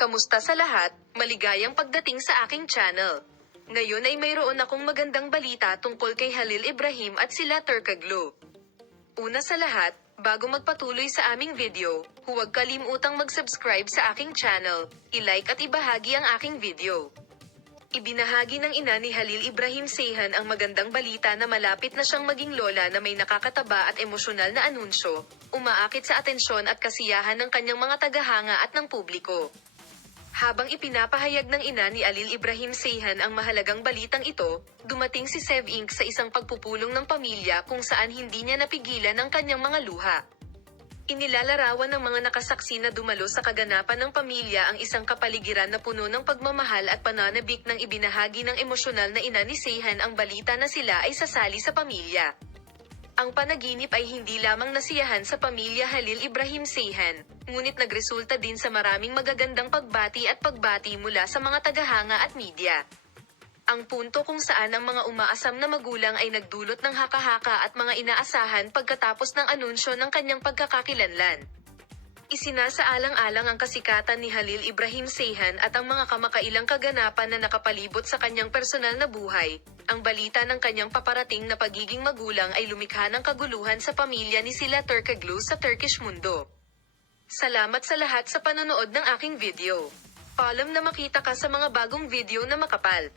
Kamusta sa lahat? Maligayang pagdating sa aking channel. Ngayon ay mayroon akong magandang balita tungkol kay Halil Ibrahim at sila Turkoglu. Una sa lahat, bago magpatuloy sa aming video, huwag kalimutang mag-subscribe sa aking channel, i-like at ibahagi ang aking video. Ibinahagi ng ina ni Halil Ibrahim Seyhan ang magandang balita na malapit na siyang maging lola na may nakakataba at emosyonal na anunsyo, umaakit sa atensyon at kasiyahan ng kanyang mga tagahanga at ng publiko. Habang ipinapahayag ng ina ni Halil Ibrahim Seyhan ang mahalagang balitang ito, dumating si Sev Inc. sa isang pagpupulong ng pamilya kung saan hindi niya napigilan ang kanyang mga luha. Inilalarawan ng mga nakasaksi na dumalo sa kaganapan ng pamilya ang isang kapaligiran na puno ng pagmamahal at pananabik nang ibinahagi ng emosyonal na ina ni Seyhan ang balita na sila ay sasali sa pamilya. Ang panaginip ay hindi lamang nasiyahan sa pamilya Halil Ibrahim Seyhan, ngunit nagresulta din sa maraming magagandang pagbati at pagbati mula sa mga tagahanga at media. Ang punto kung saan ang mga umaasam na magulang ay nagdulot ng haka-haka at mga inaasahan pagkatapos ng anunsyo ng kanyang pagkakakilanlan. Isinasaalang-alang ang kasikatan ni Halil Ibrahim Seyhan at ang mga kamakailang kaganapan na nakapalibot sa kanyang personal na buhay. Ang balita ng kanyang paparating na pagiging magulang ay lumikha ng kaguluhan sa pamilya ni sila Turkoglu sa Turkish mundo. Salamat sa lahat sa panonood ng aking video. Paalam na makita ka sa mga bagong video na makapal.